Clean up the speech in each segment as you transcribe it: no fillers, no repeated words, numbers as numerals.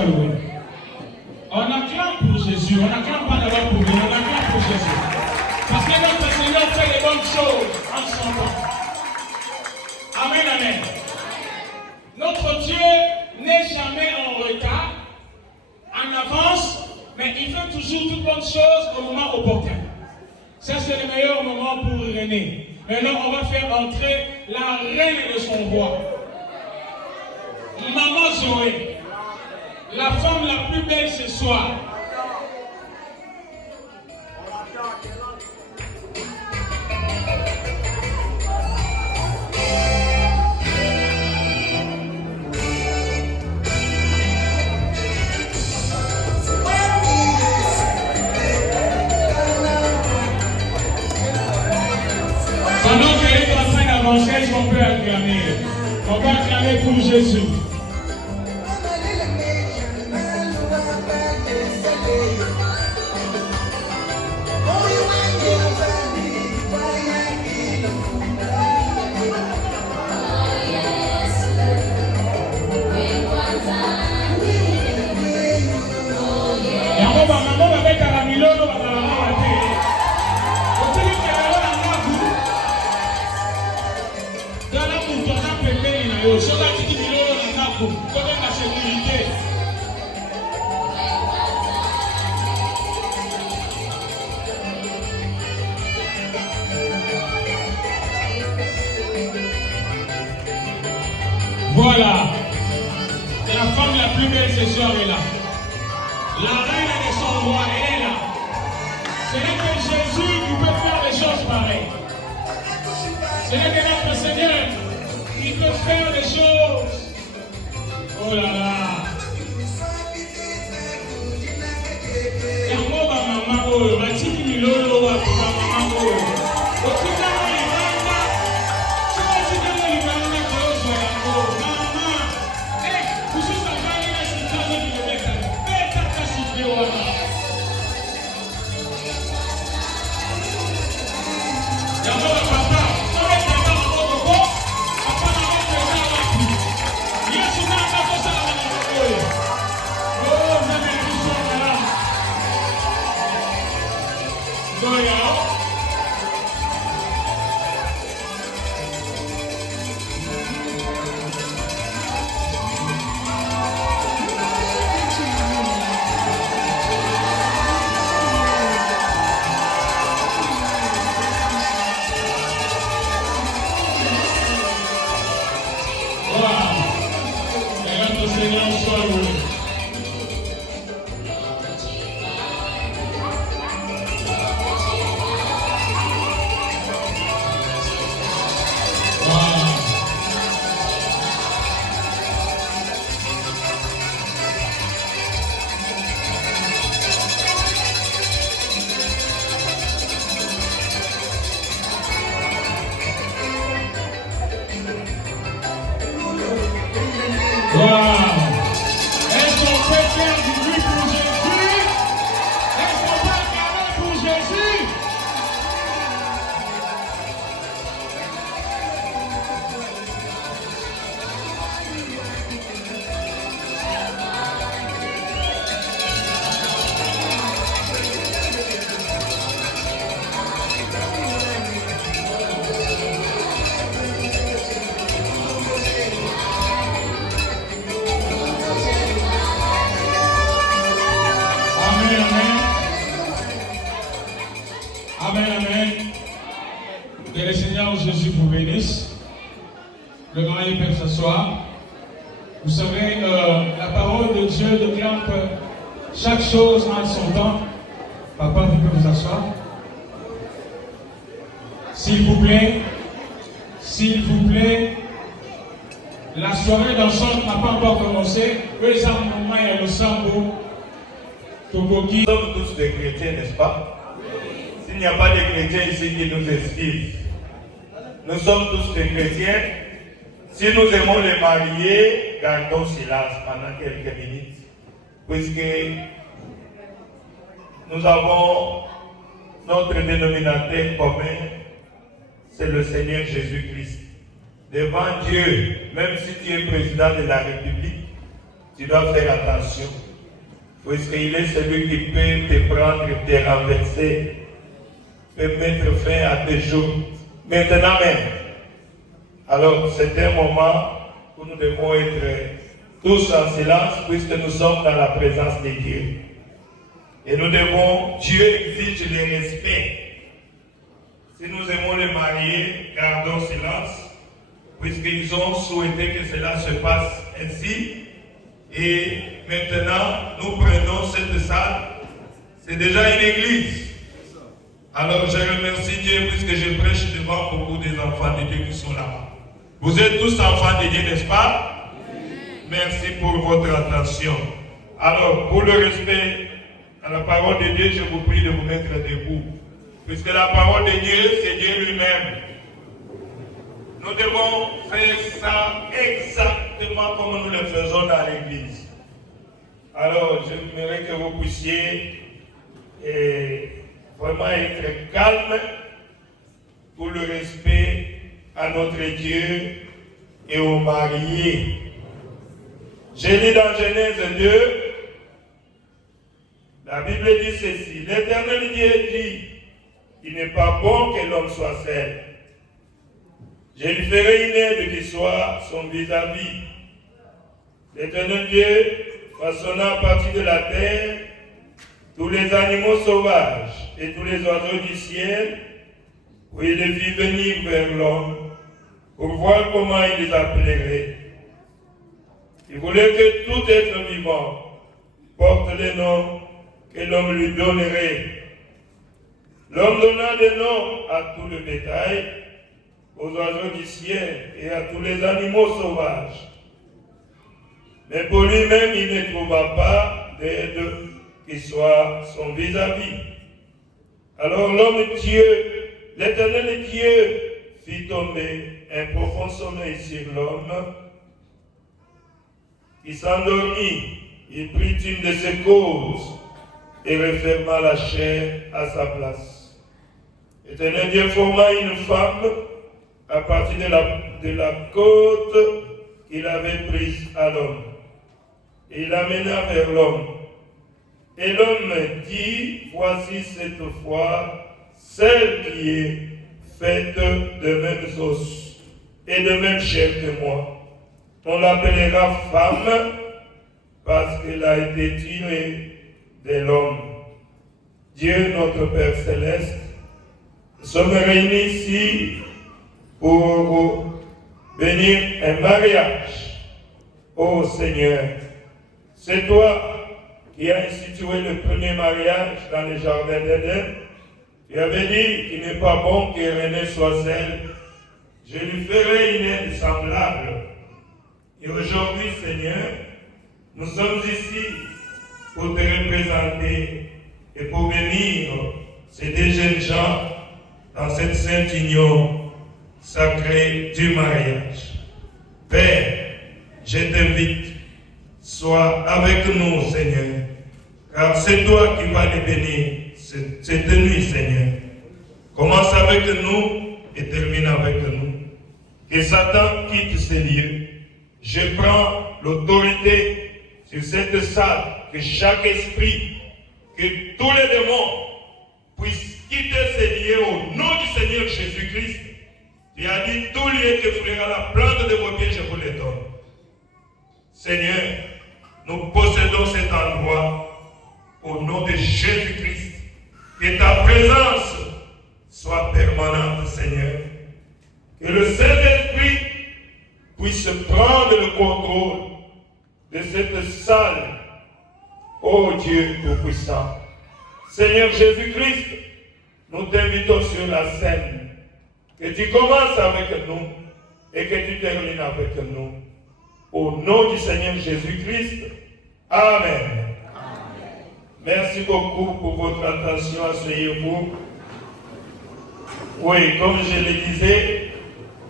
soit loué. On acclame pour Jésus, on n'acclame pas d'abord pour lui, on acclame pour Jésus. Parce que notre Seigneur fait les bonnes choses en son temps. Amen, amen. Notre Dieu n'est jamais en retard, en avance, mais il fait toujours toutes bonnes choses au moment opportun. Ça, c'est le meilleur moment pour régner. Maintenant, on va faire entrer la reine de son roi. Maman Zoé, la femme la plus belle ce soir. Pendant qu'elle est en train d'avancer, est-ce qu'on peut acclamer? On va acclamer pour Jésus. Voilà, la femme la plus belle ce soir est là. La reine de son roi, elle est là. Ce n'est que Jésus qui peut faire des choses pareilles. Ce n'est que notre Seigneur qui peut faire des choses. Oh là là. Jésus vous bénisse. Le grand peut s'asseoir. Vous savez, la parole de Dieu déclare que chaque chose a son temps. Papa, vous pouvez vous asseoir. S'il vous plaît, la soirée d'ensemble n'a pas encore commencé. Nous sommes tous des chrétiens, n'est-ce pas? S'il n'y a pas de chrétiens ici qui nous esquivent, nous sommes tous des chrétiens. Si nous aimons les mariés, gardons silence pendant quelques minutes, puisque nous avons notre dénominateur commun, c'est le Seigneur Jésus-Christ. Devant Dieu, même si tu es président de la République, tu dois faire attention. Puisqu'il est celui qui peut te prendre, te renverser, peut mettre fin à tes jours. Maintenant même. Alors, c'est un moment où nous devons être tous en silence, puisque nous sommes dans la présence de Dieu. Et nous devons, Dieu exige le respect. Si nous aimons les mariés, gardons silence, puisqu'ils ont souhaité que cela se passe ainsi. Et maintenant, nous prenons cette salle. C'est déjà une église. Alors, je remercie Dieu puisque je prêche devant beaucoup des enfants de Dieu qui sont là-bas. Vous êtes tous enfants de Dieu, n'est-ce pas? Merci pour votre attention. Alors, pour le respect à la parole de Dieu, je vous prie de vous mettre debout. Puisque la parole de Dieu, c'est Dieu lui-même. Nous devons faire ça exactement comme nous le faisons dans l'église. Alors, j'aimerais que vous puissiez vraiment être calme pour le respect à notre Dieu et aux mariés. J'ai lu dans Genèse 2, la Bible dit ceci: l'Éternel Dieu dit, il n'est pas bon que l'homme soit seul. Je lui ferai une aide qui soit son vis-à-vis. L'Éternel Dieu façonna à partir de la terre tous les animaux sauvages et tous les oiseaux du ciel, où il les fit venir vers l'homme, pour voir comment il les appellerait. Il voulait que tout être vivant porte les noms que l'homme lui donnerait. L'homme donna des noms à tout le bétail, aux oiseaux du ciel et à tous les animaux sauvages. Mais pour lui-même, il ne trouva pas d'aide qui soit son vis-à-vis. Alors l'homme Dieu, l'Éternel Dieu, fit tomber un profond sommeil sur l'homme. Il s'endormit, il prit une de ses causes et referma la chair à sa place. L'Éternel Dieu forma une femme à partir de la côte qu'il avait prise à l'homme. Et il l'amena vers l'homme. Et l'homme dit, voici cette fois celle qui est faite de mêmes os et de même chair que moi. On l'appellera femme parce qu'elle a été tirée de l'homme. Dieu, notre Père Céleste, nous sommes réunis ici pour bénir un mariage. Ô Seigneur, c'est toi qui as institué le premier mariage dans le jardin d'Éden. Tu avais dit qu'il n'est pas bon que René soit seul. Je lui ferai une aide semblable. Et aujourd'hui, Seigneur, nous sommes ici pour te représenter et pour bénir ces deux jeunes gens dans cette sainte union sacrée du mariage. Père, je t'invite, sois avec nous, Seigneur, car c'est toi qui vas les bénir cette nuit, Seigneur. Commence avec nous et termine avec nous. Que Satan quitte ces lieux. Je prends l'autorité sur cette salle, que chaque esprit, que tous les démons puissent quitter ces lieux au nom du Seigneur Jésus-Christ. Tu as dit, tout lieu que fera la plante de vos pieds, je vous les donne. Seigneur, nous possédons cet endroit au nom de Jésus-Christ. Que ta présence soit permanente, Seigneur. Que le Saint-Esprit puisse prendre le contrôle de cette salle. Ô Dieu Tout-Puissant. Seigneur Jésus-Christ, nous t'invitons sur la scène. Que tu commences avec nous et que tu termines avec nous. Au nom du Seigneur Jésus-Christ. Amen. Merci beaucoup pour votre attention. Asseyez-vous. Oui, comme je le disais,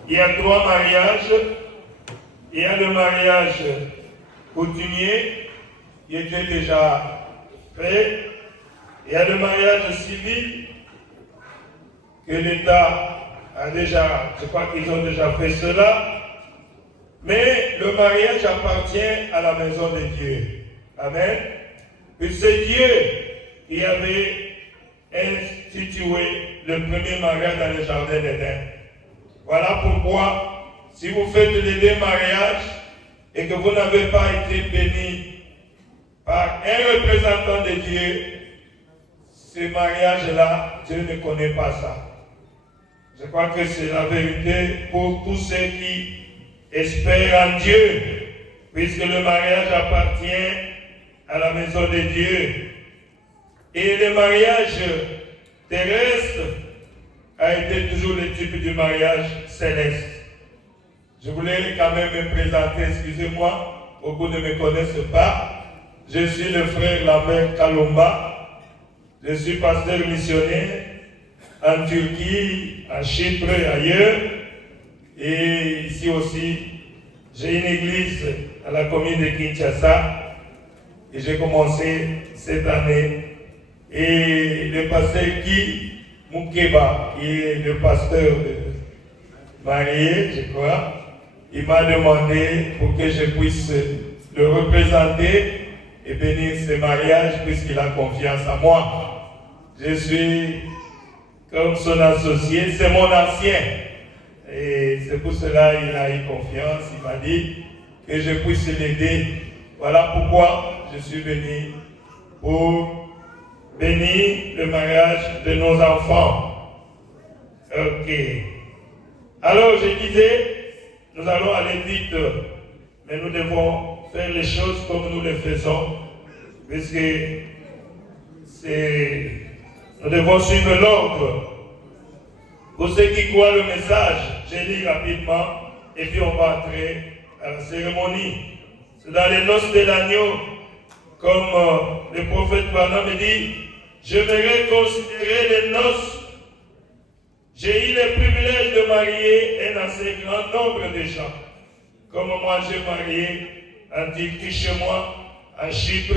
il y a 3 mariages. Il y a le mariage coutumier qui était déjà fait. Il y a le mariage civil que l'État a déjà, je crois qu'ils ont déjà fait cela. Mais le mariage appartient à la maison de Dieu. Amen. Et c'est Dieu qui avait institué le premier mariage dans le jardin d'Éden. Voilà pourquoi, si vous faites les deux mariages et que vous n'avez pas été béni par un représentant de Dieu, ce mariage-là, Dieu ne connaît pas ça. Je crois que c'est la vérité pour tous ceux qui espèrent en Dieu, puisque le mariage appartient à la maison de Dieu. Et le mariage terrestre a été toujours le type du mariage céleste. Je voulais quand même me présenter, excusez-moi, beaucoup ne me connaissent pas. Je suis le frère Lambert Kalomba. Je suis pasteur missionnaire en Turquie, à Chypre et ailleurs. Et ici aussi, j'ai une église à la commune de Kinshasa. Et j'ai commencé cette année. Et le pasteur Guy Moukeba, qui est le pasteur marié, je crois, il m'a demandé pour que je puisse le représenter et bénir ce mariage puisqu'il a confiance en moi. Je suis comme son associé, c'est mon ancien. Et c'est pour cela qu'il a eu confiance. Il m'a dit que je puisse l'aider. Voilà pourquoi je suis venu pour bénir le mariage de nos enfants. Ok. Alors je disais, nous allons aller vite, mais nous devons faire les choses comme nous les faisons, puisque nous devons suivre l'ordre. Pour ceux qui croient le message, je lis rapidement, et puis on va entrer à la cérémonie. C'est dans les noces de l'agneau, comme le prophète Barnabé dit, je vais considérer les noces. J'ai eu le privilège de marier un assez grand nombre de gens. Comme moi, j'ai marié en Turquie chez moi, en Chypre,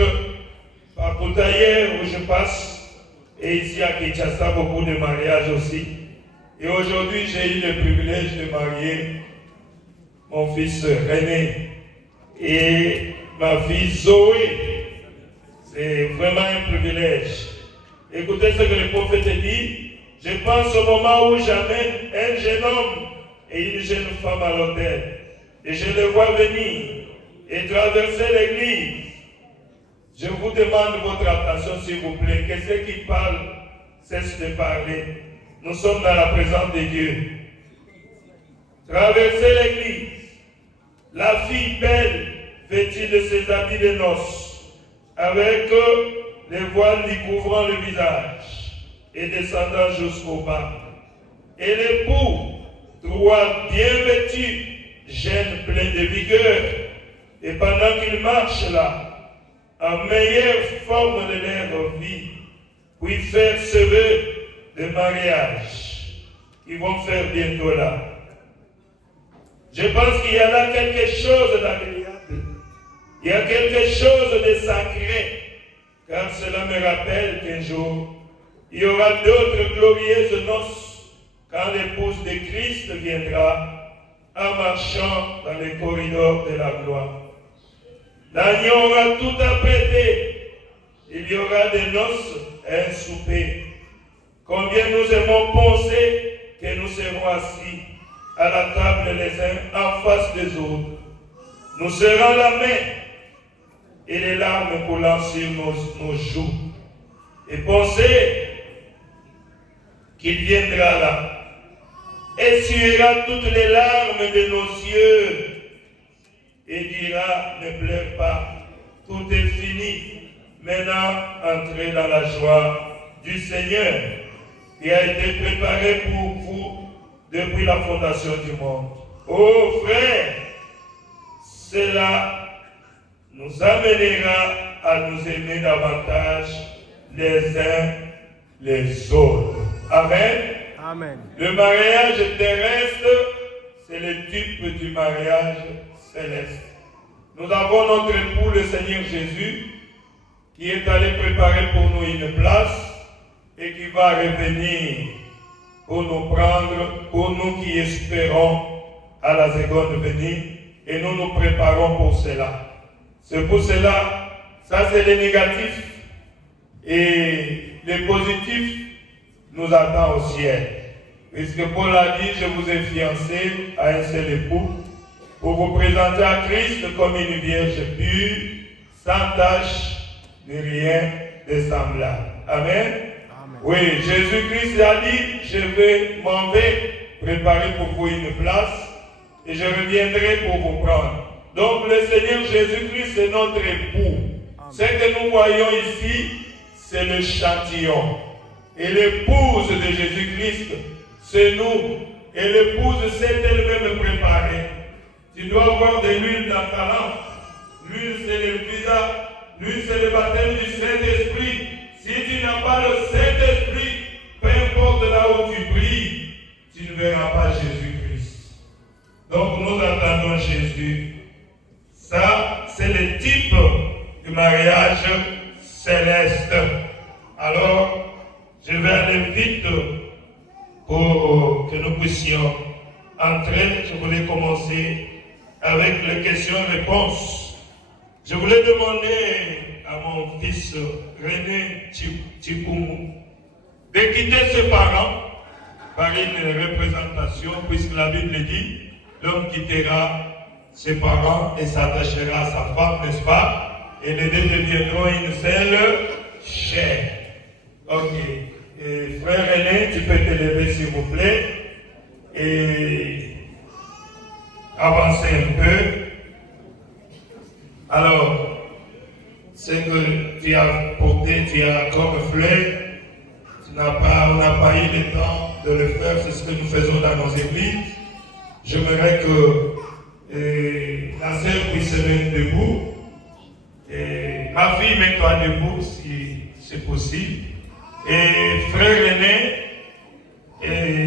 partout ailleurs où je passe, et ici à Kinshasa, beaucoup de mariages aussi. Et aujourd'hui, j'ai eu le privilège de marier mon fils René et ma fille Zoé. C'est vraiment un privilège. Écoutez ce que le prophète dit. Je pense au moment où j'amène un jeune homme et une jeune femme à l'autel. Et je les vois venir et traverser l'église. Je vous demande votre attention, s'il vous plaît. Que ceux qui parlent cessent de parler. Nous sommes dans la présence de Dieu. Traverser l'église. La fille belle, vêtue de ses habits de noces, avec les voiles lui couvrant le visage et descendant jusqu'au bas. Et l'époux, droit, bien vêtu, jeune, plein de vigueur, et pendant qu'il marche là, en meilleure forme de leur vie, puis faire ce vœu de mariage qu'ils vont faire bientôt là. Je pense qu'il y a là quelque chose d'agréable. Il y a quelque chose de sacré, car cela me rappelle qu'un jour, il y aura d'autres glorieuses noces quand l'épouse de Christ viendra en marchant dans les corridors de la gloire. L'agneau aura tout apprêté. Il y aura des noces et un souper. Combien nous aimons penser que nous serons assis à la table les uns en face des autres. Nous serrons la main et les larmes coulant sur nos joues. Et pensez qu'il viendra là, essuiera toutes les larmes de nos yeux et dira, ne pleure pas, tout est fini. Maintenant, entrez dans la joie du Seigneur qui a été préparé pour vous depuis la fondation du monde. Oh frère, cela nous amènera à nous aimer davantage les uns les autres. Amen. Amen. Le mariage terrestre, c'est le type du mariage céleste. Nous avons notre époux, le Seigneur Jésus, qui est allé préparer pour nous une place et qui va revenir pour nous prendre, pour nous qui espérons à la seconde venue, et nous nous préparons pour cela. C'est pour cela, ça c'est les négatifs. Et les positifs nous attendent au ciel. Puisque Paul a dit, je vous ai fiancé à un seul époux, pour vous présenter à Christ comme une vierge pure, sans tache, ni rien de semblable. Amen. Oui, Jésus-Christ a dit, m'en vais préparer pour vous une place et je reviendrai pour vous prendre. Donc le Seigneur Jésus-Christ est notre époux. Ce que nous voyons ici, c'est l'échantillon. Et l'épouse de Jésus-Christ, c'est nous. Et l'épouse s'est elle-même préparée. Tu dois avoir de l'huile dans ta lampe. L'huile, c'est le visage. L'huile, c'est le baptême du Saint-Esprit. Si tu n'as pas le Saint-Esprit, peu importe là où tu brilles, tu ne verras pas Jésus-Christ. Donc nous attendons Jésus. Ça, c'est le type du mariage céleste. Alors, je vais aller vite pour que nous puissions entrer. Je voulais commencer avec les questions-réponses. Je voulais demander à mon fils René Tchikoumou de quitter ses parents par une représentation, puisque la Bible dit, l'homme quittera ses parents et s'attachera à sa femme, n'est-ce pas? Et les deux deviendront une seule chair. Ok. Et frère René, tu peux te lever s'il vous plaît et avancer un peu. Alors, ce que tu as porté, tu as comme fleur, on n'a pas eu le temps de le faire, c'est ce que nous faisons dans nos églises. J'aimerais que la sœur puisse se mettre debout. Et ma fille, mets-toi debout si c'est possible. Et frère René,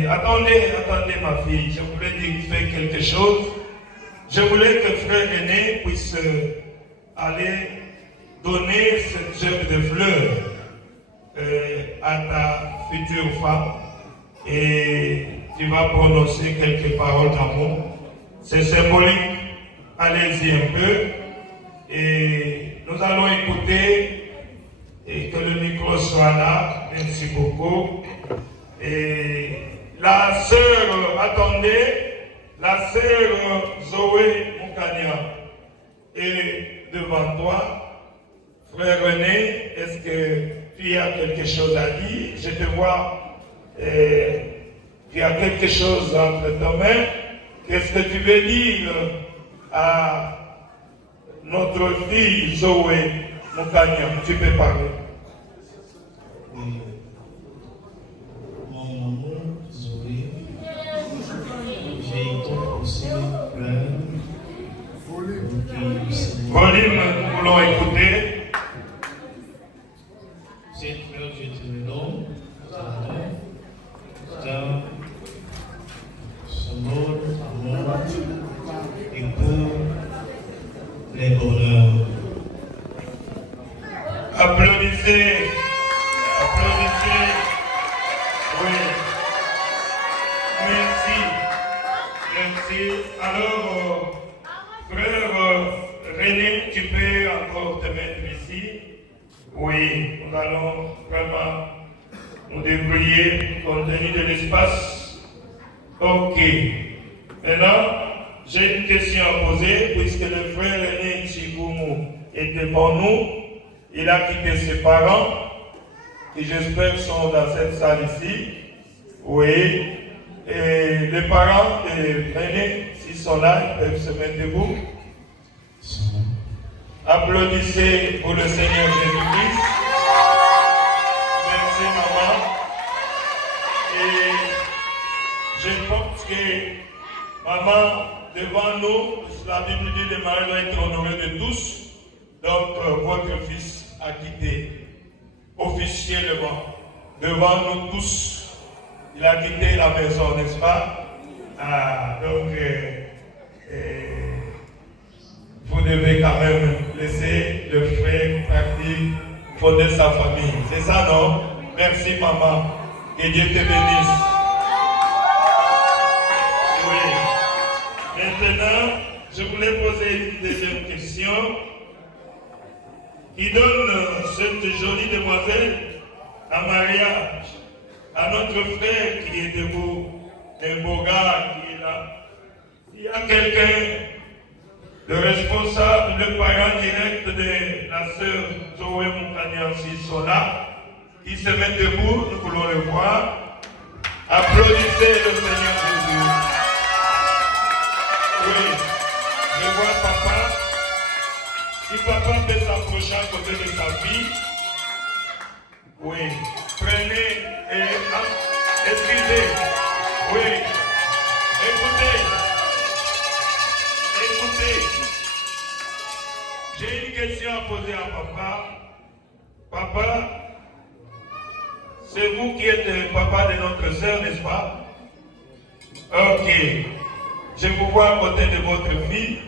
attendez ma fille, je voulais dire faire quelque chose. Je voulais que frère René puisse aller donner cette gerbe de fleurs à ta future femme. Et tu vas prononcer quelques paroles d'amour. C'est symbolique. Allez-y un peu. Et nous allons écouter et que le micro soit là. Merci beaucoup. Et la sœur, attendez, la sœur Zoé Moukania est devant toi. Frère René, est-ce que tu as quelque chose à dire? Je te vois, tu as quelque chose entre tes mains. Qu'est-ce que tu veux dire à notre fille Zoé Moukania? Tu peux parler. Mon amour, Zoé, j'ai été aussi frère. Volume, nous voulons écouter. Cette fleur, je te le donne, c'est un symbole d'amour et pour les bonheurs. Applaudissez. Applaudissez. Oui. Merci. Alors, frère René, tu peux encore te mettre ici. Oui, nous allons vraiment nous débrouiller compte tenu de l'espace. Ok. Maintenant, j'ai une question à poser, puisque le frère René Tchikoumou est devant nous. Il a quitté ses parents, qui j'espère sont dans cette salle ici. Oui. Et les parents de René, s'ils sont là, ils peuvent se mettre debout. Applaudissez pour le Seigneur Jésus-Christ. Merci maman. Et je pense que maman, devant nous, la Bible dit que le mari doit être honoré de tous. Donc votre fils a quitté officiellement devant nous tous. Il a quitté la maison, n'est-ce pas? Donc vous devez quand même laisser le frère partir fonder sa famille. C'est ça, non? Merci, maman. Que Dieu te bénisse. Oui. Maintenant, je voulais poser une deuxième question. Qui donne cette jolie demoiselle en mariage à notre frère qui est debout, un beau gars qui est là. Il y a quelqu'un, le responsable, le parent direct de la sœur Zoé Moukaniansi sont là, qui se met debout, nous voulons le voir. Applaudissez le Seigneur Jésus. Oui, je vois papa. Si papa peut s'approcher à côté de sa fille, oui, prenez et écrivez. Oui, écoutez. J'ai une question à poser à papa. Papa, c'est vous qui êtes le papa de notre sœur, n'est-ce pas? Ok. Je vous vois à côté de votre fille.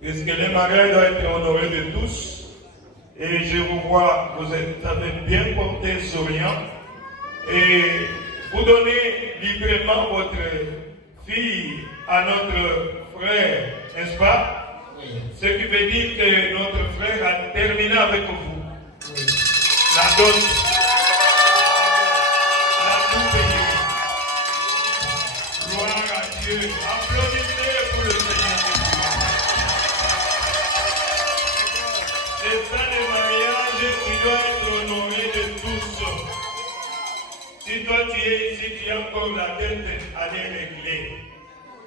Puisque le mariage doit être honoré de tous. Et je vous vois, vous avez bien porté souriant. Et vous donnez librement votre fille à notre frère, n'est-ce pas? Oui. Ce qui veut dire que notre frère a terminé avec vous. Oui. La dot. La tout payé. Gloire à Dieu. Applaudissez pour le Seigneur. C'est ça le mariage qui doit être honoré de tous. Si toi tu es ici, tu as encore la tête à les régler.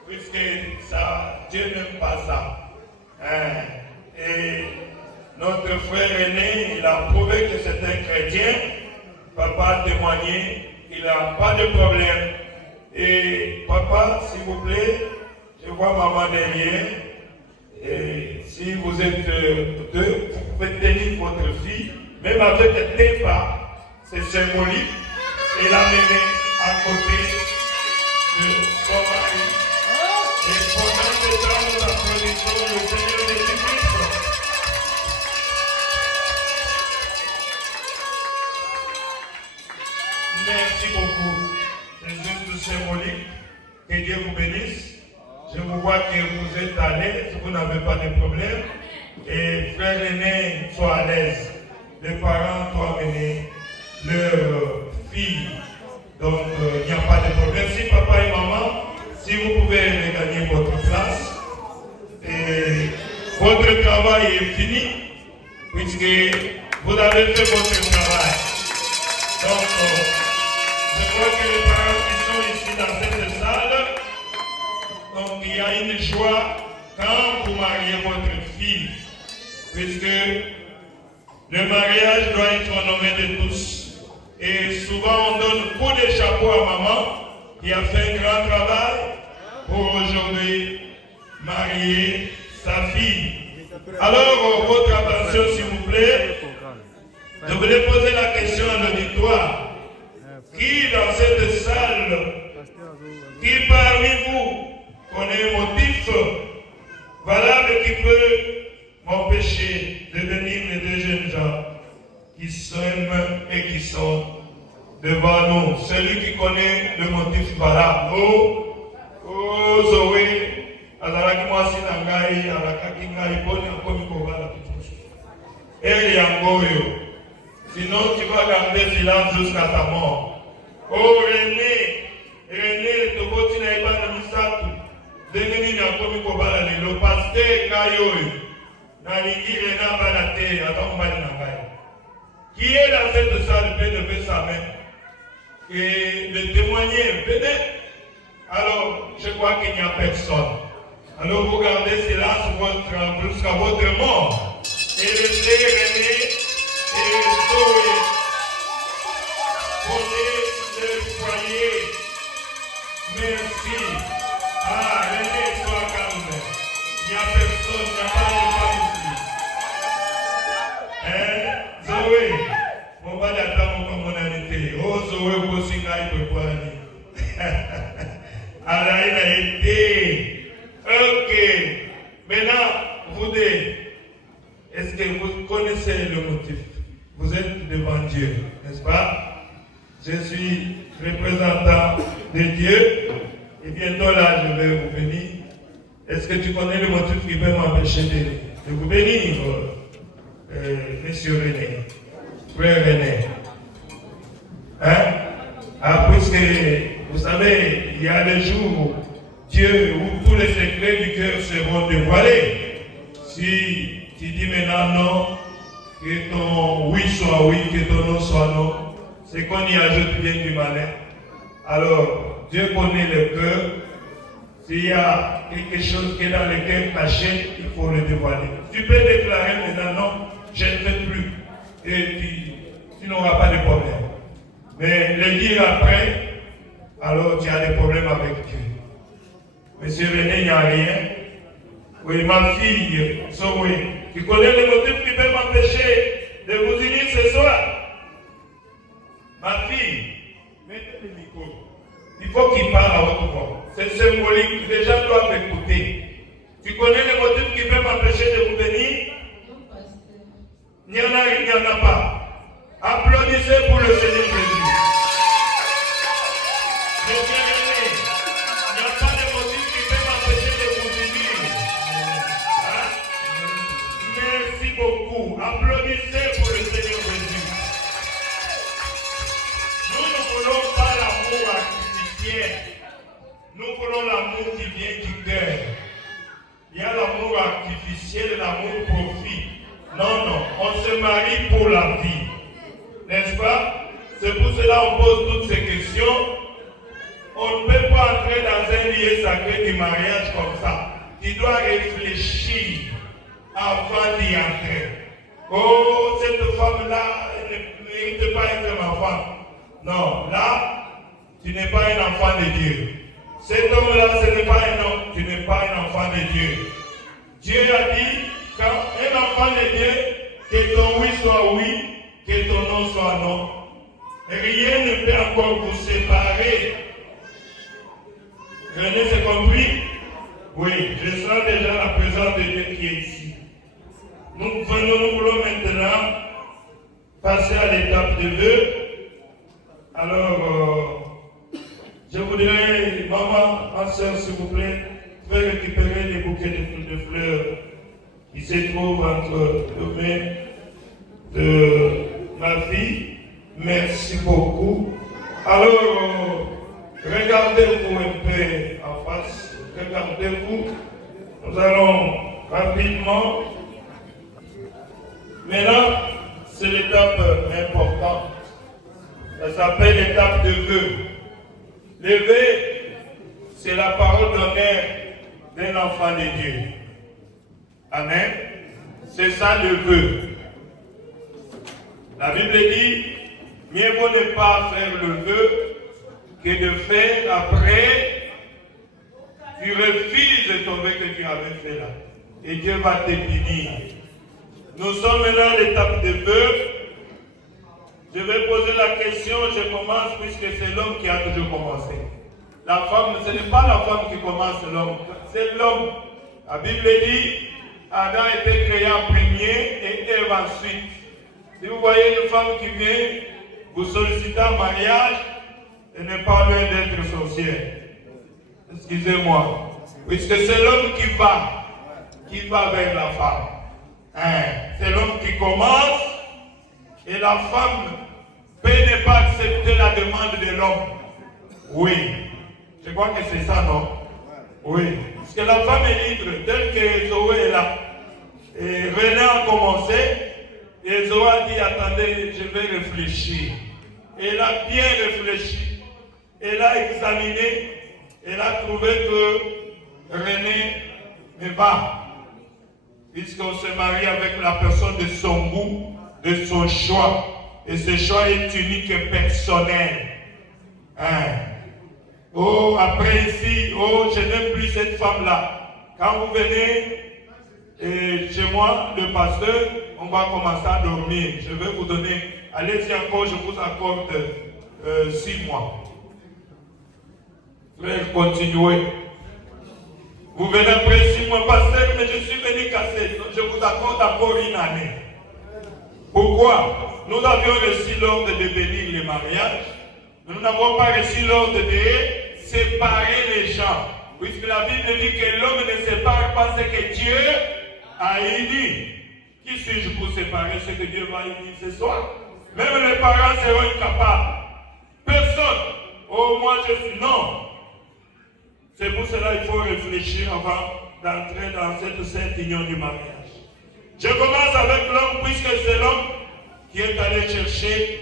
Puisque ça, Dieu n'aime pas ça. Hein? Et notre frère aîné, il a prouvé que c'est un chrétien. Papa a témoigné, il n'a pas de problème. Et papa, s'il vous plaît, je vois maman derrière. Et si vous êtes deux, vous pouvez tenir votre fille, même avec des pas, c'est symbolique, et la mener à côté de son mari. Et pendant ce temps, nous applaudissons le Seigneur Jésus-Christ. Merci beaucoup. C'est juste symbolique. Que Dieu vous bénisse. Je vous vois que vous êtes à l'aise, vous n'avez pas de problème. Et frère aîné, sois à l'aise. Les parents doivent amener leur fille. Donc, il n'y a pas de problème. Si papa et maman, si vous pouvez regagner votre place, et votre travail est fini, puisque vous avez fait votre travail. Donc, je crois que les parents qui sont ici dans cette salle, donc il y a une joie quand vous mariez votre fille, puisque le mariage doit être honoré de tous. Et souvent on donne beaucoup de chapeaux à maman qui a fait un grand travail pour aujourd'hui marier sa fille. Alors, votre attention s'il vous plaît. Je voulais poser la question à l'auditoire. Qui dans cette salle, qui parmi vous connaît un motif valable qui peut m'empêcher de venir les deux jeunes gens qui s'aiment et qui sont devant nous? Celui qui connaît le motif valable. Oh, Zoé, azalaki mwasi na ngai, alakaki ngai, poni akomi kobala tutu. Et yangoyo. Sinon, tu vas garder silence jusqu'à ta mort. Oh, René, Toboti na ebana misatu. Dengeni na komi kobala lelo, pasteur Kayoyo. Na lingire na banate, atambali na ngai. Qui est dans cette salle peut lever sa main et le témoigner, venez. Alors, je crois qu'il n'y a personne. Alors, vous gardez silence jusqu'à votre mort. Et laissez René et Zoé voler le foyer. Merci. Ah, René, sois calme. Il n'y a personne, il n'y a pas de femme ici. Hein? Zoé, mon va d'attendre comme on a été. Oh, Zoé, vous aussi, il peut pas aller. Alors, il a été. Ok. Maintenant, vous deux, est-ce que vous connaissez le motif? Vous êtes devant Dieu, n'est-ce pas? Je suis représentant de Dieu. Et bientôt là, je vais vous venir Est-ce que tu connais le motif qui peut m'empêcher de vous bénir, monsieur René, frère René? Hein? Ah, puisque vous savez, il y a des jours où Dieu, où tous les secrets du cœur seront dévoilés. Si tu dis maintenant non, que ton oui soit oui, que ton non soit non, c'est qu'on y ajoute bien du malin. Alors, Dieu connaît le cœur. S'il y a quelque chose qui est dans le cœur caché, il faut le dévoiler. Tu peux déclarer maintenant non, je ne fais plus. Et tu n'auras pas de problème. Mais le dire après, alors tu as des problèmes avec Dieu. Monsieur René, il n'y a rien. Oui, ma fille, Zoé, tu connais le motif qui peut m'empêcher de vous unir ce soir? Ma fille, mettez le micro. Il faut qu'il parle à haute voix. C'est symbolique, les gens doivent écouter. Tu connais le motif qui peut m'empêcher de vous bénir? Il n'y en a pas. Applaudissez pour le Seigneur Jésus. Monsieur René, il n'y a pas de motif qui peut m'empêcher de vous bénir. Hein? Merci beaucoup. Applaudissez pour le Seigneur Jésus. Nous ne voulons pas l'amour artificiel. Nous voulons l'amour qui vient du cœur. Il y a l'amour artificiel et l'amour profit. Non, on se marie pour la vie. N'est-ce pas? C'est pour cela qu'on pose toutes ces questions. On ne peut pas entrer dans un lieu sacré du mariage comme ça. Tu dois réfléchir avant d'y entrer. Oh, cette femme-là ne mérite pas être un enfant. Non, là, tu n'es pas un enfant de Dieu. Cet homme-là, ce n'est pas un homme, tu n'es pas un enfant de Dieu. Dieu a dit, quand un enfant de Dieu, que ton oui soit oui, que ton non soit non. Rien ne peut encore vous séparer. René, c'est compris? Oui, je sens déjà la présence de Dieu qui est ici. Nous voulons maintenant passer à l'étape de vœux. Alors, je voudrais, maman, ma soeur, s'il vous plaît, faire récupérer les bouquets de fleurs qui se trouvent entre les mains de ma fille. Merci beaucoup. Alors, regardez-vous un peu en face. Regardez-vous. Nous allons rapidement. Maintenant, c'est l'étape importante. Ça s'appelle l'étape de vœux. Le vœu, c'est la parole d'honneur d'un enfant de Dieu. Amen. C'est ça le vœu. La Bible dit, mieux vaut ne pas faire le vœu que de faire après. Tu refuses ton vœu que tu avais fait là. Et Dieu va te punir. Nous sommes maintenant à l'étape de vœu. Je vais poser la question, je commence puisque c'est l'homme qui a toujours commencé. La femme, ce n'est pas la femme qui commence l'homme, c'est l'homme. La Bible dit, Adam était créé en premier et Ève ensuite. Si vous voyez une femme qui vient vous solliciter un mariage, elle n'est pas loin d'être sorcière. Excusez-moi. Puisque c'est l'homme qui va vers la femme. Hein? C'est l'homme qui commence et la femme peut ne pas accepter la demande de l'homme. Oui. Je crois que c'est ça, non? Oui. Parce que la femme est libre, telle que Zoé est là. Et René a commencé. Et Zoé a dit, attendez, je vais réfléchir. Elle a bien réfléchi. Elle a examiné. Elle a trouvé que René me va. Puisqu'on se marie avec la personne de son goût, de son choix. Et ce choix est unique et personnel. Hein? Oh, après ici, oh, je n'aime plus cette femme-là. Quand vous venez chez moi, le pasteur, on va commencer à dormir. Je vais vous donner, allez-y encore, je vous accorde 6 mois. Frère, continuez. Vous venez après 6 mois, pasteur, mais je suis venu casser. Je vous accorde encore une année. Pourquoi? Nous avions reçu l'ordre de bénir le mariage. Nous n'avons pas reçu l'ordre de séparer les gens. Puisque la Bible dit que l'homme ne sépare pas ce que Dieu a uni. Qui suis-je pour séparer ce que Dieu va unir ce soir? Même les parents seront incapables. Personne. Oh, moi je suis. Non. C'est pour cela qu'il faut réfléchir avant d'entrer dans cette sainte union du mariage. Je commence avec l'homme, puisque c'est l'homme qui est allé chercher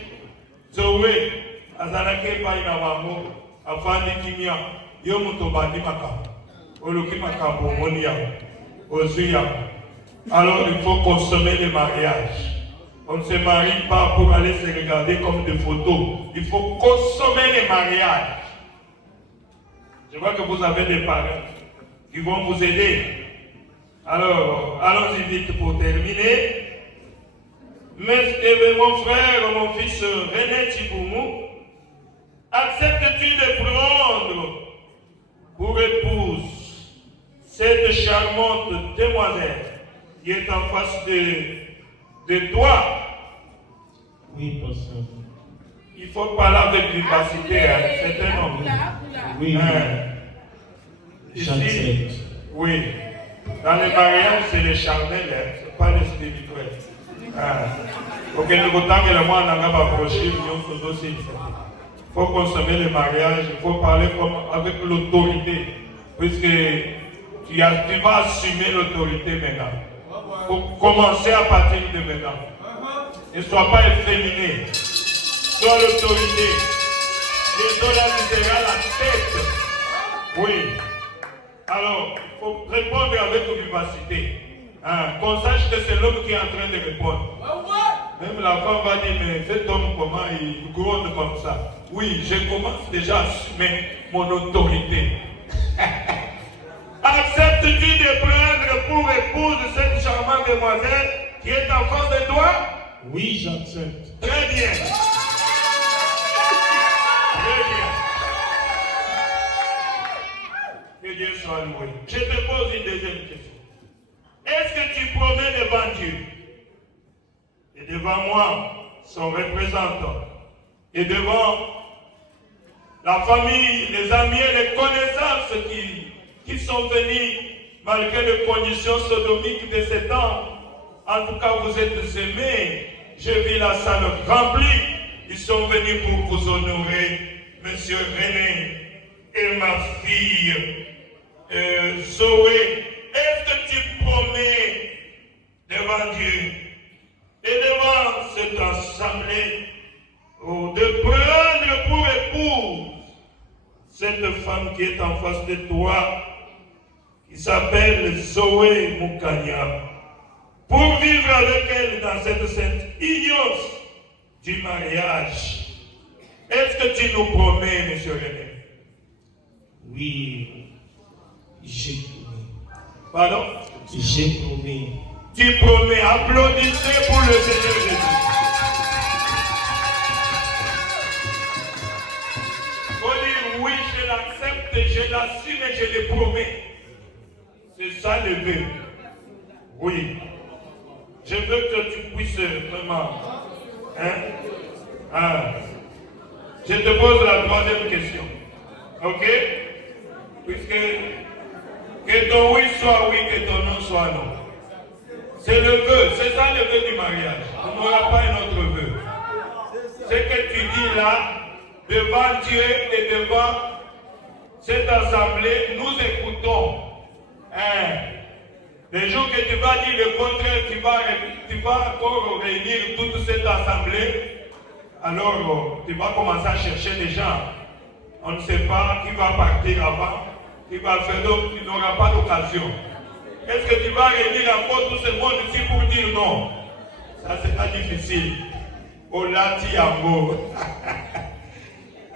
Zoé, Azalake Painawamo, Afandi Kimia, Yomutobadi Maka, Oluki Makambo, Monia, Ozuya. Alors il faut consommer le mariage. On ne se marie pas pour aller se regarder comme des photos. Il faut consommer les mariages. Je vois que vous avez des parents qui vont vous aider. Alors, allons-y vite pour terminer. Mais mon frère, mon fils René Tiboumou, acceptes-tu de prendre pour épouse cette charmante demoiselle qui est en face de toi? Oui, pasteur. Il faut parler avec vivacité, hein. C'est un homme. Oui, Ici, oui. Dans les mariages, c'est le charnel, hein. C'est pas le spirituel. Ok, nous autant que le mois n'a pas approché, il faut consommer le mariage, il faut parler avec l'autorité, puisque tu vas assumer l'autorité maintenant. Il faut commencer à partir de maintenant. Ne sois pas efféminé. Sois l'autorité. Les dollars sera la tête. Oui. Alors, il faut répondre avec vivacité. Qu'on sache que c'est l'homme qui est en train de répondre. Même la femme va dire, mais cet homme, comment il gronde comme ça? Oui, je commence déjà à assumer mon autorité. Acceptes-tu de prendre pour épouse cette charmante demoiselle qui est en face de toi? Oui, j'accepte. Très bien. Très bien. Que Dieu soit loué. Je te pose une deuxième question. Est-ce que tu promets devant Dieu et devant moi, son représentant, et devant la famille, les amis et les connaissances qui sont venus malgré les conditions sodomiques de ce temps? En tout cas, vous êtes aimés. J'ai vu la salle remplie. Ils sont venus pour vous honorer, Monsieur René et ma fille Zoé. Est-ce que tu promets devant Dieu et devant cette assemblée de prendre pour épouse cette femme qui est en face de toi, qui s'appelle Zoé Moukania, pour vivre avec elle dans cette sainte union du mariage? Est-ce que tu nous promets, Monsieur René? Oui, j'ai promis. Pardon? J'ai promis. Tu promets. Applaudissez pour le Seigneur Jésus. Il faut dire oui, je l'accepte, je l'assume et je le promets. C'est ça le vœu. Oui. Je veux que tu puisses vraiment. Je te pose la troisième question. Ok? Puisque que ton oui soit oui, que ton non soit non. C'est le vœu, c'est ça le vœu du mariage. On n'aura pas un autre vœu. Ce que tu dis là, devant Dieu et devant cette assemblée, nous écoutons. Les jours que tu vas dire le contraire, tu vas encore réunir toute cette assemblée, alors tu vas commencer à chercher des gens. On ne sait pas qui va partir avant, qui va faire d'autres, tu n'auras pas d'occasion. Est-ce que tu vas réunir encore tout ce monde ici pour dire non? Ça sera difficile. Olati Ambo.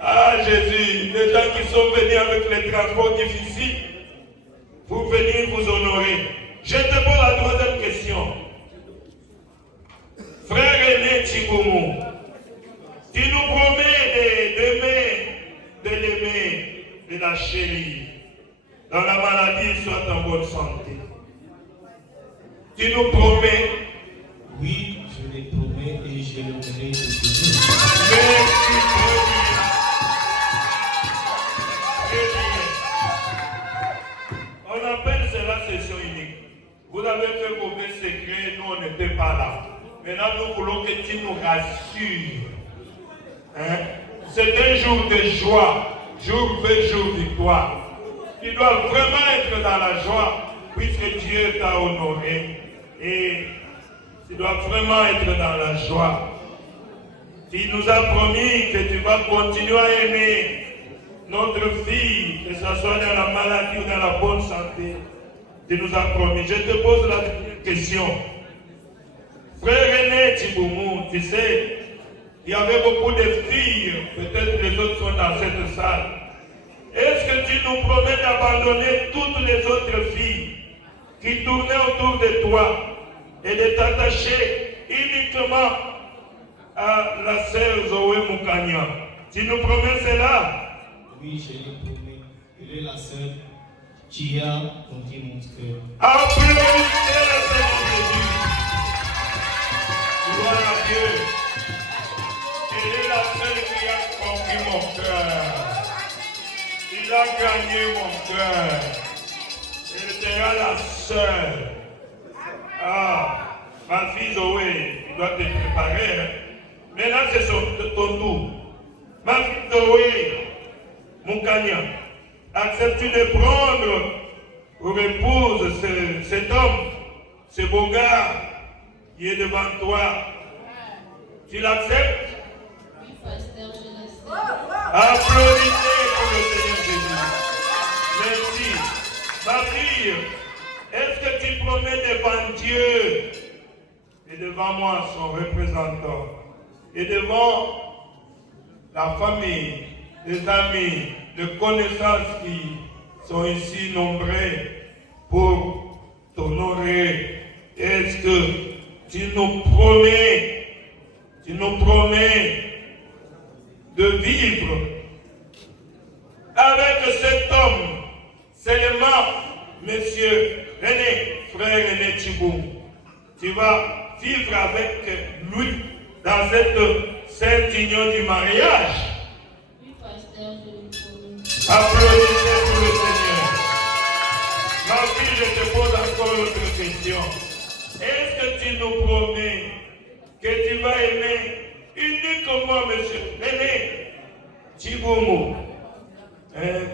Ah Jésus, les gens qui sont venus avec les transports difficiles pour venir vous honorer. Je te pose la troisième question. Frère René Tiboumou, tu nous promets de l'aimer, de la chérir, dans la maladie, soit en bonne santé. Tu nous promets? Oui, je les promets et je le ferai de toujours. Merci, très bien. qui nous rassure. Hein? C'est un jour de joie, jour de jour victoire. Tu dois vraiment être dans la joie puisque Dieu t'a honoré. Et tu dois vraiment être dans la joie. Tu nous as promis que tu vas continuer à aimer notre fille, que ce soit dans la maladie ou dans la bonne santé. Tu nous as promis. Je te pose la dernière question. Frère René Tchiboumou, tu sais, il y avait beaucoup de filles, peut-être les autres sont dans cette salle. Est-ce que tu nous promets d'abandonner toutes les autres filles qui tournaient autour de toi et de t'attacher uniquement à la sœur Zoé Moukania? Tu nous promets cela? Oui, je l'ai promis. Elle est la sœur qui a conquis mon cœur. Applaudissez le Seigneur Jésus. Gloire à Dieu. Elle est la seule qui a conquis mon cœur. Il a gagné mon cœur. Elle sera la seule. Ah, ma fille Zoé, tu dois te préparer. Hein? Maintenant, c'est ton tour. Ma fille Zoé, Moukania, acceptes-tu de prendre pour épouse cet homme, ce beau gars qui est devant toi? Tu l'acceptes? Oui, pasteur, je l'accepte. Applaudissez pour le Seigneur Jésus. Merci. Ma fille, est-ce que tu promets devant Dieu et devant moi, son représentant, et devant la famille, les amis, les connaissances qui sont ici nombreux pour t'honorer, est-ce que tu nous promets de vivre avec cet homme, seulement, monsieur René, frère René Tchiboum? Tu vas vivre avec lui dans cette sainte union du mariage. Oui, pasteur, je le promets. Applaudissez pour le Seigneur. Ma fille, je te pose encore une autre question. Est-ce que tu nous promets que tu vas aimer uniquement monsieur René Tchiboumou?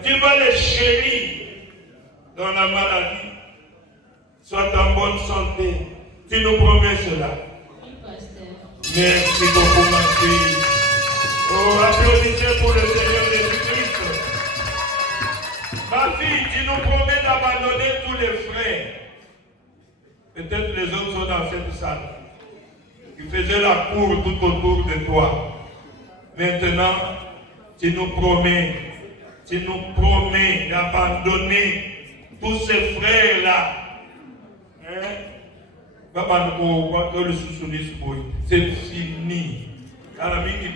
Tu vas le chérir dans la maladie, soit en bonne santé. Tu nous promets cela. Oui, pasteur. Merci beaucoup, ma fille. Oh, applaudissez pour le Seigneur Jésus-Christ. Ma fille, tu nous promets d'abandonner tous les frères. Peut-être les autres sont dans cette salle, qui faisaient la cour tout autour de toi. Maintenant, tu nous promets d'abandonner tous ces frères-là. Hein? C'est fini.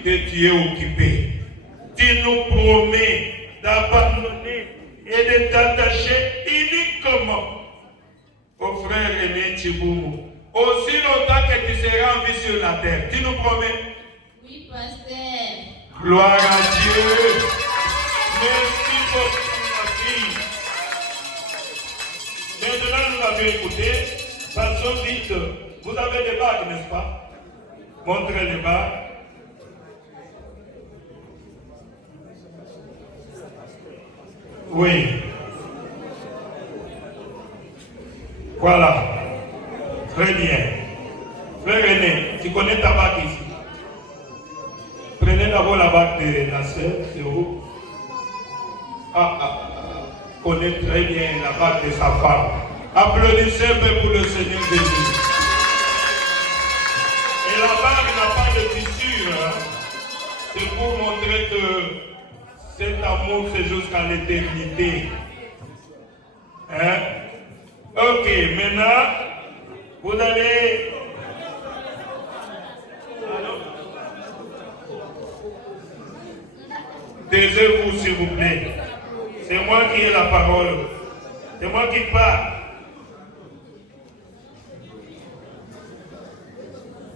Tu es occupé. Tu nous promets d'abandonner et de t'attacher uniquement au frère René Tchiboumou. Aussi longtemps que tu seras en vie sur la terre. Tu nous promets? Oui, pasteur. Gloire à Dieu. Merci beaucoup, ma fille. Maintenant, nous l'avons écouté. Passons vite. Vous avez des bagues, n'est-ce pas? Montrez les bagues. Oui. Voilà. Très bien. Frère René, tu connais ta bague ici? Prenez d'abord la bague de la sœur, c'est où? Connaît très bien la bague de sa femme. Applaudissez un peu pour le Seigneur Jésus. Et la bague n'a pas de fissure. Hein? C'est pour montrer que cet amour, c'est jusqu'à l'éternité. Hein? Ok, maintenant, vous allez... Taisez-vous, s'il vous plaît. C'est moi qui ai la parole. C'est moi qui parle.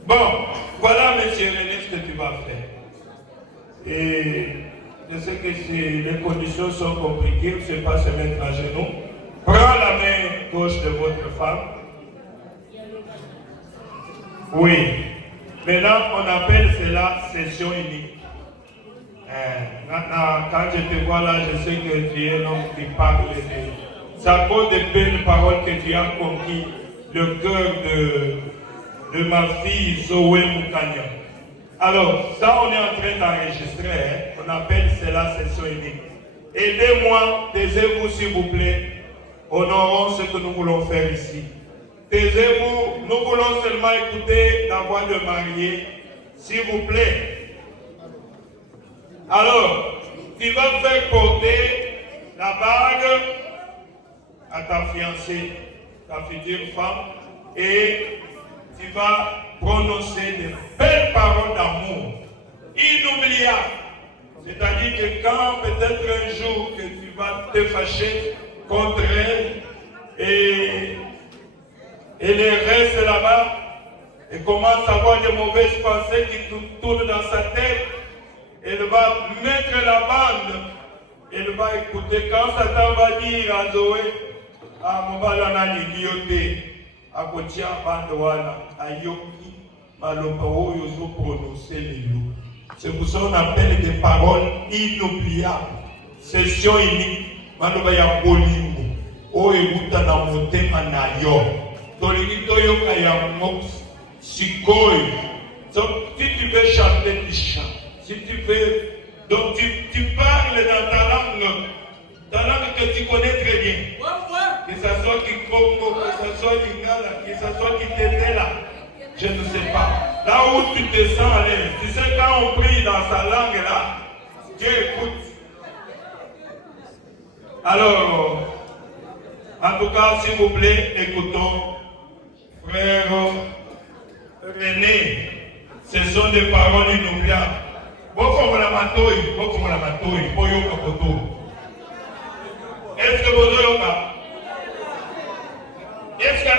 Bon, voilà, monsieur René, ce que tu vas faire. Et je sais que les conditions sont compliquées, je ne sais pas se mettre à genoux. Prends la main gauche de votre femme. Oui. Maintenant, on appelle cela session unique. Quand je te vois là, je sais que tu es un homme qui parle de Dieu. C'est à cause des belles paroles que tu as conquis le cœur de ma fille Zoé Moukanya. Alors, ça on est en train d'enregistrer, on appelle cela session unique. Aidez-moi, taisez-vous s'il vous plaît, honorons ce que nous voulons faire ici. Taisez-vous, nous voulons seulement écouter la voix de mariée, s'il vous plaît. Alors, tu vas faire porter la bague à ta fiancée, ta future femme, et tu vas prononcer de belles paroles d'amour, inoubliables. C'est-à-dire que quand peut-être un jour que tu vas te fâcher contre elle et elle reste là-bas et commence à avoir de mauvaises pensées qui tournent dans sa tête, elle va mettre la bande, elle va écouter. Quand Satan va dire à Zoé, à Mobalana Ligiote, à Kotia Bandouana, à Yoki, Malopao, Yoso prononcer les lots. C'est pour ça qu'on appelle des paroles inoubliables. Session unique. Manobaya Bolingo. O Eguta na Motema na yo. Tolinito yo Kayamok. Sikoi. Donc, si tu veux chanter, tu chantes. Si tu veux. Donc, tu parles dans ta langue que tu connais très bien. Que ce soit Kikongo, que ce soit Lingala, que ce soit Kitetela. Je ne sais pas. Là où tu te sens à l'aise. Tu sais, quand on prie dans sa langue là, Dieu écoute. Alors, en tout cas, s'il vous plaît, écoutons. Frère René, ce sont des paroles inoubliables. Est-ce que vous avez est-ce qu'il y a un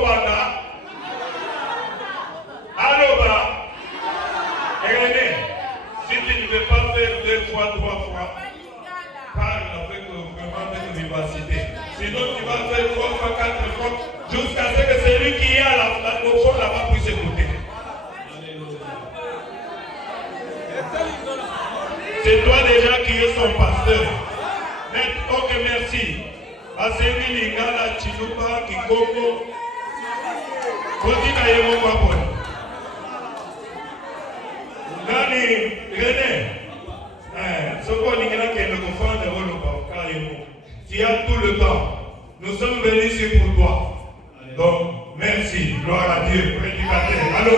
banda? Alors, René, si tu ne veux pas faire 2 fois, 3 fois, parle avec vivacité. Sinon, tu vas faire 3 fois, 4 fois, jusqu'à ce que celui qui est au fond là-bas puisse écouter. C'est toi déjà qui es son pasteur. Mais, ok, merci. Aseni Lingala, Chiluba, Kikoko, Kotika Yemo Papon. Nani, René, Soko Lingala qui est le confort de Roloba, tu as tout le temps. Nous sommes venus ici pour toi. Donc, merci, gloire à Dieu, prédicateur. Allô?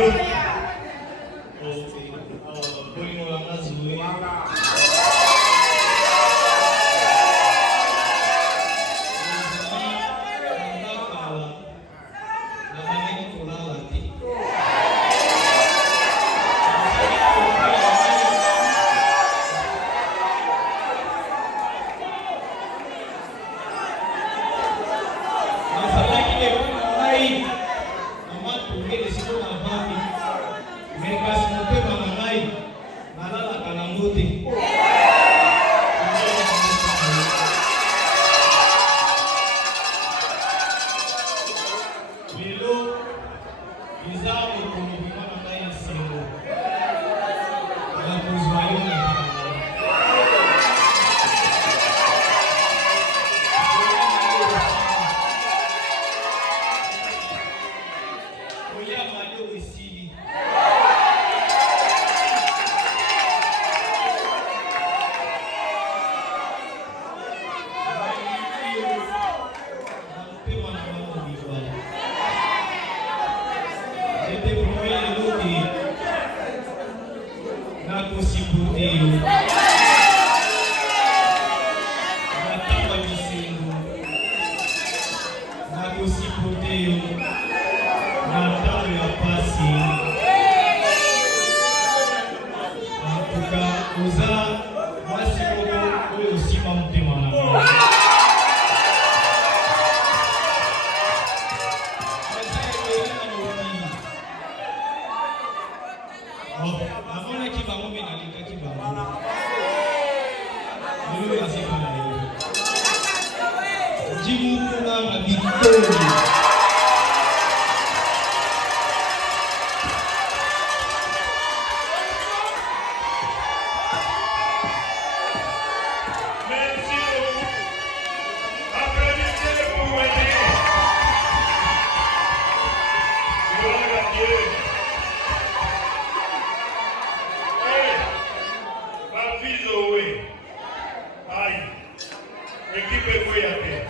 peut voyager.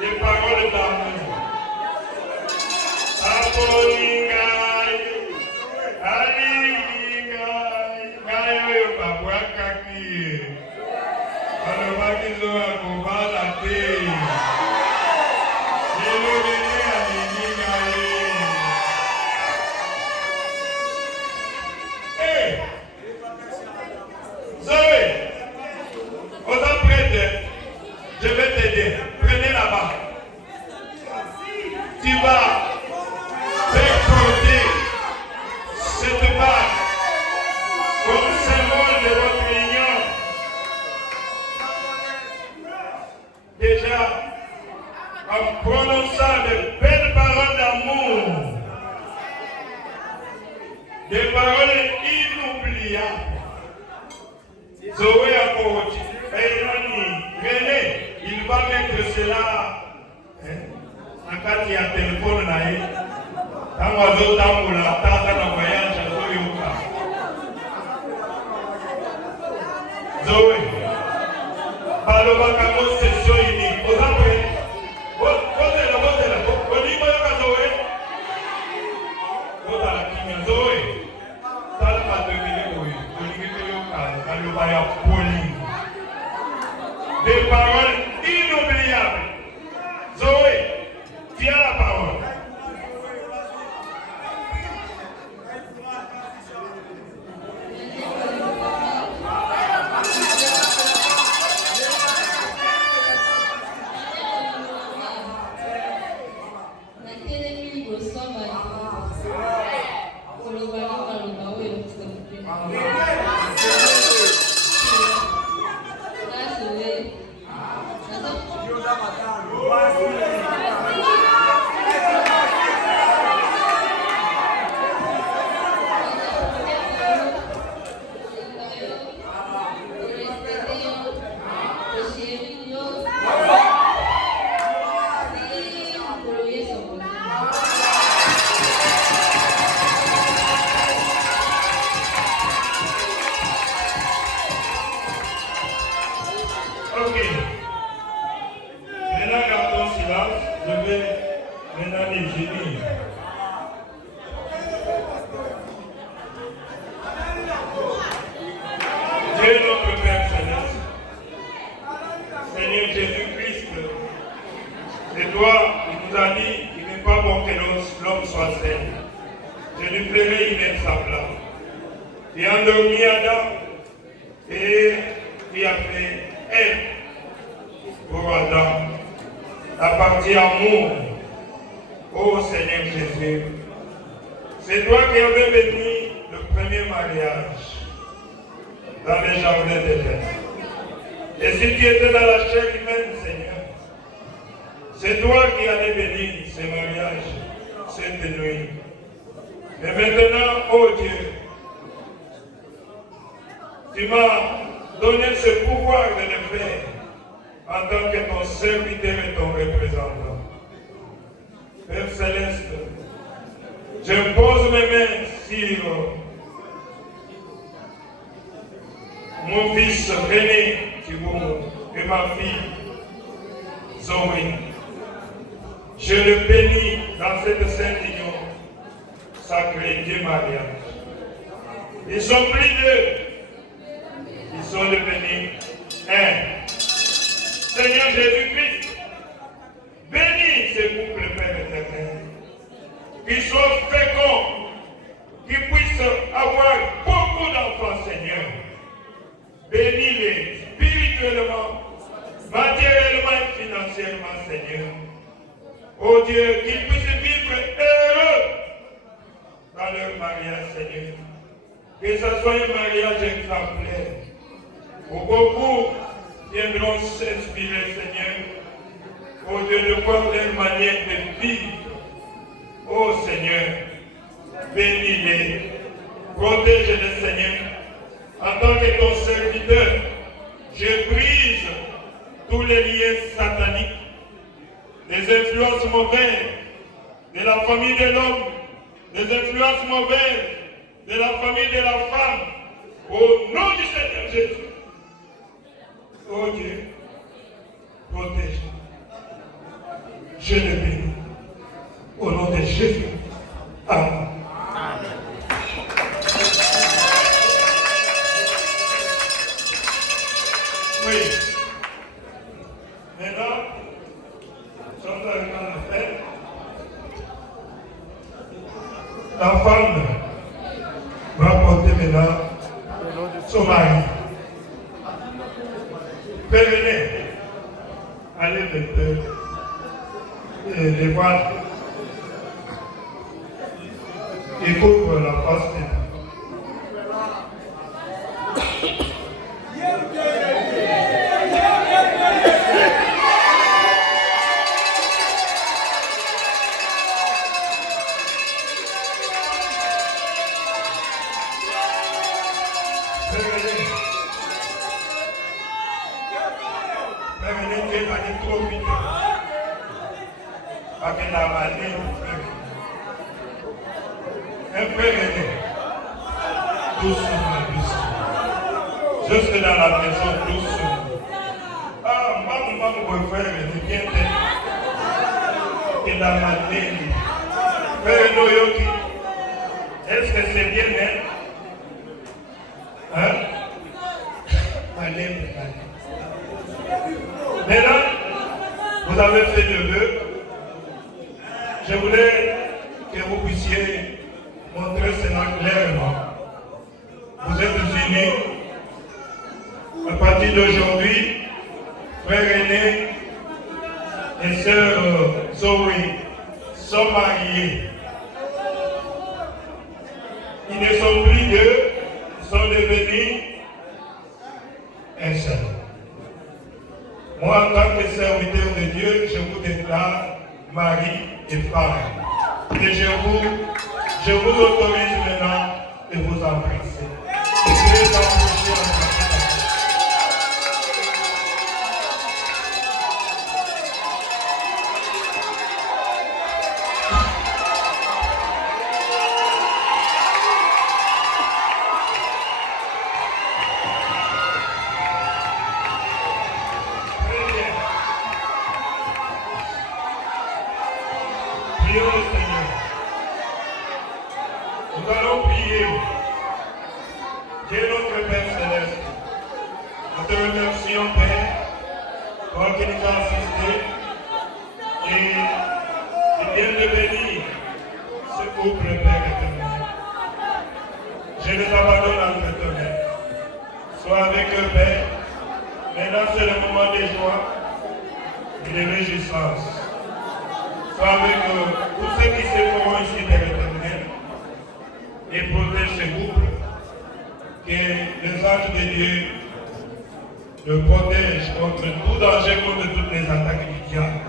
Des paroles d'amour. Abolingai, alingai, gayo babwakaki. Alobakizo akubala te. Elolele alingai. Zoé, on t'apprête, je vais t'aider. Prenez là-bas. Tu vas récolter cette bague comme symbole de votre union. Déjà, en prononçant de belles paroles d'amour, des paroles inoubliables. Zoé a coach, René, il va mettre cela en cas il y a téléphone là. Quand on a d'autres là, tant qu'on voyage à Zoé. Paloma Kamo session unique. Vous avez des paroles inoubliables. Zoé, tu as la parole. Ok. Maintenant, gardons silence. Je vais maintenant les génies. Dieu notre Père Céleste, Seigneur Jésus-Christ, et toi, il nous a dit qu'il n'est pas bon que l'homme soit seul. Je lui ferai une aide semblable. Tu as endormi Adam et tu as fait Ève pour Adam. La partie amour, ô Seigneur Jésus, c'est toi qui avais béni le premier mariage dans les jardins d'Éden. Et si tu étais dans la chair humaine, Seigneur, c'est toi qui allais bénir ces mariages cette nuit. Mais maintenant, ô Dieu, tu m'as donné ce pouvoir de le faire en tant que ton serviteur et ton représentant. Père Céleste, je pose mes mains sur mon fils René Thibault et ma fille Zoé. Je le bénis dans cette sainte union sacrée du mariage. Ils sont plus deux. Ils sont devenus un. Seigneur Jésus-Christ, bénis ces couples, Père éternel, qu'ils soient féconds, qu'ils puissent avoir beaucoup d'enfants, Seigneur. Bénis-les spirituellement, matériellement et financièrement, Seigneur. Oh Dieu, qu'ils puissent vivre heureux dans leur mariage, Seigneur. Que ce soit un mariage exemplaire, où beaucoup viendront s'inspirer, Seigneur, au Dieu, de voir leur manière de vivre. Oh Seigneur, bénis-les, protège-les, Seigneur. En tant que ton serviteur, je brise tous les liens sataniques, les influences mauvaises de la famille de l'homme, les influences mauvaises de la famille de la femme, au nom du Seigneur Jésus. Oh Dieu, protège. Je le bénis. Au nom de Jésus. Amen. Oui. Maintenant, nous sommes arrivés à la fête. La femme va porter maintenant son mari. Prévenez, allez les peurs et les voiles. Et couvre la face de nous. Prévenez que va aller trop vite. Parce que la maladie un peu aidé. Doucement, doucement. Jusque dans la maison, doucement. Ah, maman, mon frère, c'est bien fait. Et la maladie. Frère Noyoki, est-ce que c'est bien net? Hein? Allez. Maintenant, vous avez fait le vœu. Je voulais que vous puissiez montrer cela clairement. Vous êtes unis. À partir d'aujourd'hui, frère aîné et sœur Zoé sont mariés. Ils ne sont plus deux, ils sont devenus un seul. Moi, en tant que serviteur de Dieu, je vous déclare mari et femme. Et je vous autorise maintenant de vous embrasser. Et de les approcher en tant Prions au Seigneur. Nous allons prier. Dieu notre Père Céleste, nous te remercions, Père, pour qu'il nous a assistés et bien de bénir ce couple, Père éternel. Je les abandonne entre tes mains. Sois avec eux, Père. Maintenant, c'est le moment des joies et des réjouissances. Sois avec tous ceux qui se feront ici, Père éternel, et protège ce couple. Que les anges de Dieu le protègent contre tout danger, contre toutes les attaques du diable.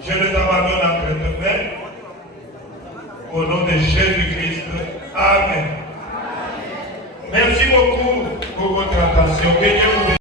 Je les abandonne entre tes mains. Au nom de Jésus-Christ. Amen. Merci beaucoup pour votre attention. Que Dieu vous bénisse.